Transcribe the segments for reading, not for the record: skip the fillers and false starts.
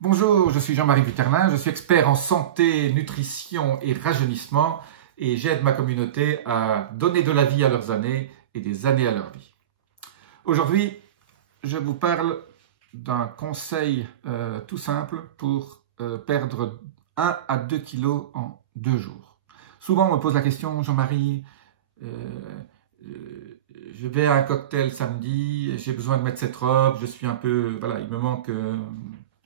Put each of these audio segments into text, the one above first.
Bonjour, je suis Jean-Marie Buterlin, je suis expert en santé, nutrition et rajeunissement et j'aide ma communauté à donner de la vie à leurs années et des années à leur vie. Aujourd'hui, je vous parle d'un conseil tout simple pour perdre 1 à 2 kilos en 2 jours. Souvent on me pose la question, Jean-Marie, je vais à un cocktail samedi, j'ai besoin de mettre cette robe, je suis un peu, voilà, il me manque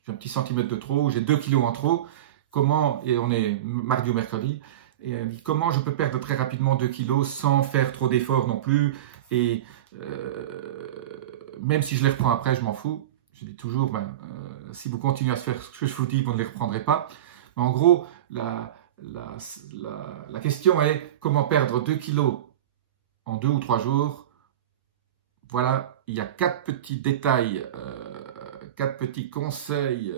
j'ai un petit centimètre de trop, j'ai 2 kilos en trop, comment, et on est mardi ou mercredi, et elle dit comment je peux perdre très rapidement 2 kilos sans faire trop d'efforts non plus, et même si je les reprends après, je m'en fous. Je dis toujours, si vous continuez à faire ce que je vous dis, vous ne les reprendrez pas. Mais en gros, la question est comment perdre 2 kilos en 2 ou 3 jours. Voilà, il y a 4 petits détails, 4 petits conseils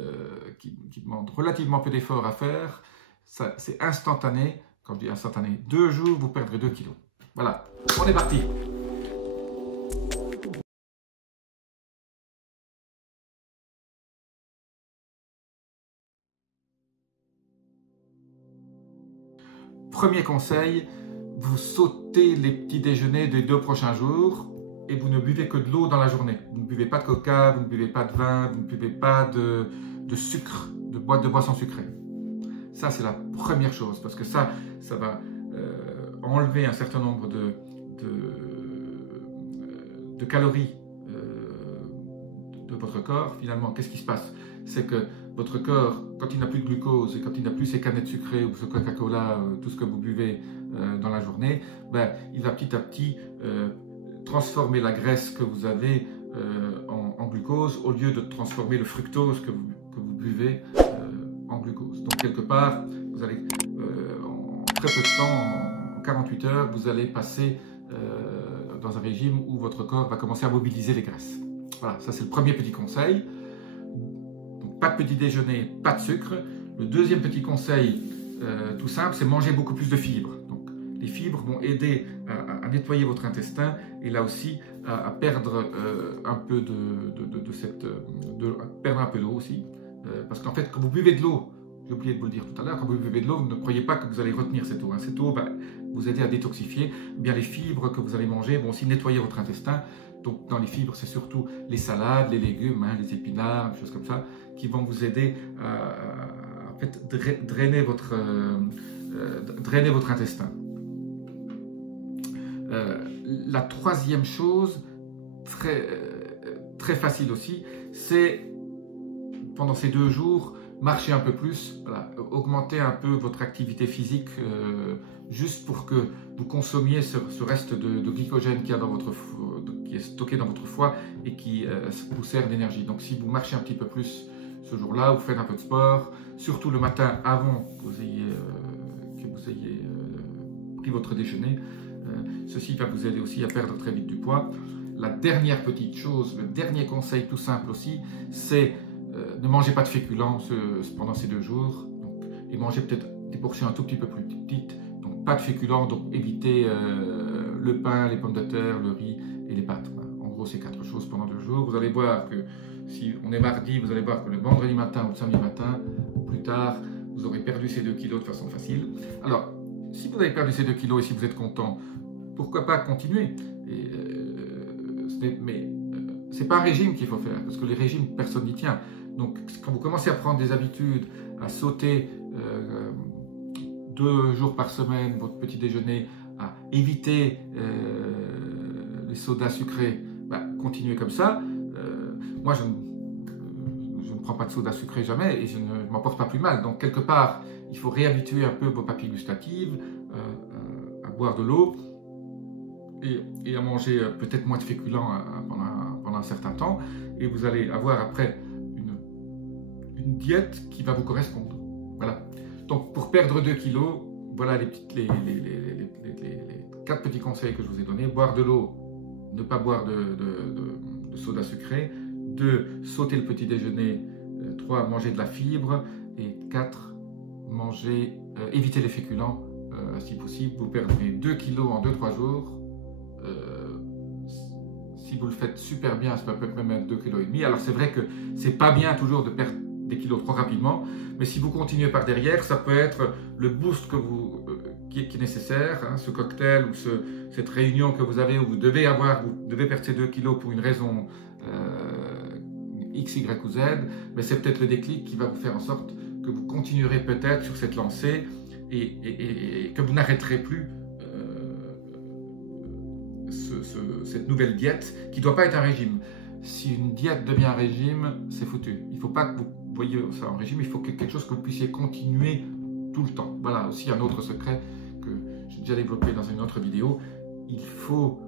qui demandent relativement peu d'efforts à faire. C'est instantané. Quand je dis instantané, 2 jours, vous perdrez 2 kilos. Voilà, on est parti. Premier conseil, vous sautez les petits déjeuners des 2 prochains jours et vous ne buvez que de l'eau dans la journée. Vous ne buvez pas de coca, vous ne buvez pas de vin, vous ne buvez pas de sucre, de boissons sucrées. Ça, c'est la première chose, parce que ça va enlever un certain nombre de calories de votre corps. Finalement, qu'est-ce qui se passe? C'est que votre corps, quand il n'a plus de glucose et quand il n'a plus ces canettes sucrées ou ce Coca-Cola, tout ce que vous buvez dans la journée, il va petit à petit transformer la graisse que vous avez en glucose au lieu de transformer le fructose que vous buvez en glucose. Donc quelque part, vous allez en très peu de temps, en 48 heures, vous allez passer dans un régime où votre corps va commencer à mobiliser les graisses. Voilà, ça c'est le premier petit conseil. Donc, pas de petit déjeuner, pas de sucre. Le deuxième petit conseil, tout simple, c'est manger beaucoup plus de fibres. Donc, les fibres vont aider à nettoyer votre intestin et là aussi à perdre un peu perdre un peu d'eau aussi. Parce qu'en fait, quand vous buvez de l'eau, j'ai oublié de vous le dire tout à l'heure, quand vous buvez de l'eau, ne croyez pas que vous allez retenir cette eau. Cette eau va vous aider à détoxifier. Bien, les fibres que vous allez manger vont aussi nettoyer votre intestin. Donc, dans les fibres, c'est surtout les salades, les légumes, les épinards, des choses comme ça, qui vont vous aider à en fait, drainer votre intestin. La troisième chose, très facile aussi, c'est pendant ces 2 jours, marcher un peu plus, voilà, augmenter un peu votre activité physique juste pour que vous consommiez ce reste de glycogène qui est stocké dans votre foie et qui vous sert d'énergie. Donc si vous marchez un petit peu plus ce jour-là, vous faites un peu de sport, surtout le matin avant que vous ayez pris votre déjeuner, ceci va vous aider aussi à perdre très vite du poids. La dernière petite chose, le dernier conseil tout simple aussi, c'est ne mangez pas de féculents pendant ces 2 jours et mangez peut-être des portions un tout petit peu plus petites. Donc pas de féculents, donc évitez le pain, les pommes de terre, le riz et les pâtes. En gros, ces 4 choses pendant 2 jours. Vous allez voir que si on est mardi, vous allez voir que le vendredi matin ou le samedi matin, plus tard, vous aurez perdu ces 2 kilos de façon facile. Alors, si vous avez perdu ces 2 kilos et si vous êtes content, pourquoi pas continuer? Mais ce n'est pas un régime qu'il faut faire, parce que les régimes, personne n'y tient. Donc, quand vous commencez à prendre des habitudes, à sauter 2 jours par semaine votre petit déjeuner, à éviter les sodas sucrés, continuez comme ça. Moi, je ne prends pas de soda sucré jamais et je ne m'en porte pas plus mal. Donc, quelque part, il faut réhabituer un peu vos papilles gustatives, à boire de l'eau et à manger peut-être moins de féculents pendant un certain temps. Et vous allez avoir après une diète qui va vous correspondre. Voilà. Donc pour perdre 2 kilos, voilà les 4 petits conseils que je vous ai donnés. Boire de l'eau, ne pas boire de soda sucré. 2, sauter le petit déjeuner. 3, manger de la fibre. Et 4, éviter les féculents si possible. Vous perdrez 2 kilos en 2-3 jours. Si vous le faites super bien, ça peut même être 2,5 kg. Alors c'est vrai que c'est pas bien toujours de perdre des kilos trop rapidement. Mais si vous continuez par derrière, ça peut être le boost qui est nécessaire, hein, ce cocktail ou cette réunion que vous avez où vous devez perdre ces 2 kilos pour une raison X, Y ou Z. Mais c'est peut-être le déclic qui va vous faire en sorte que vous continuerez peut-être sur cette lancée et que vous n'arrêterez plus cette nouvelle diète qui ne doit pas être un régime. Si une diète devient un régime, c'est foutu. Il ne faut pas que vous voyez ça en régime, il faut quelque chose que vous puissiez continuer tout le temps. Voilà aussi un autre secret que j'ai déjà développé dans une autre vidéo. Il faut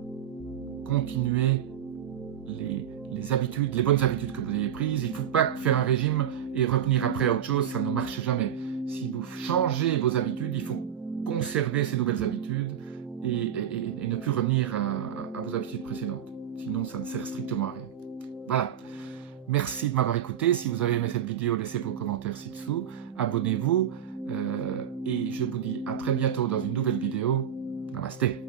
continuer les habitudes, les bonnes habitudes que vous avez prises. Il ne faut pas faire un régime et revenir après à autre chose, ça ne marche jamais. Si vous changez vos habitudes, il faut conserver ces nouvelles habitudes et ne plus revenir à vos habitudes précédentes. Sinon, ça ne sert strictement à rien. Voilà. Merci de m'avoir écouté. Si vous avez aimé cette vidéo, laissez vos commentaires ci-dessous. Abonnez-vous. Et je vous dis à très bientôt dans une nouvelle vidéo. Namasté.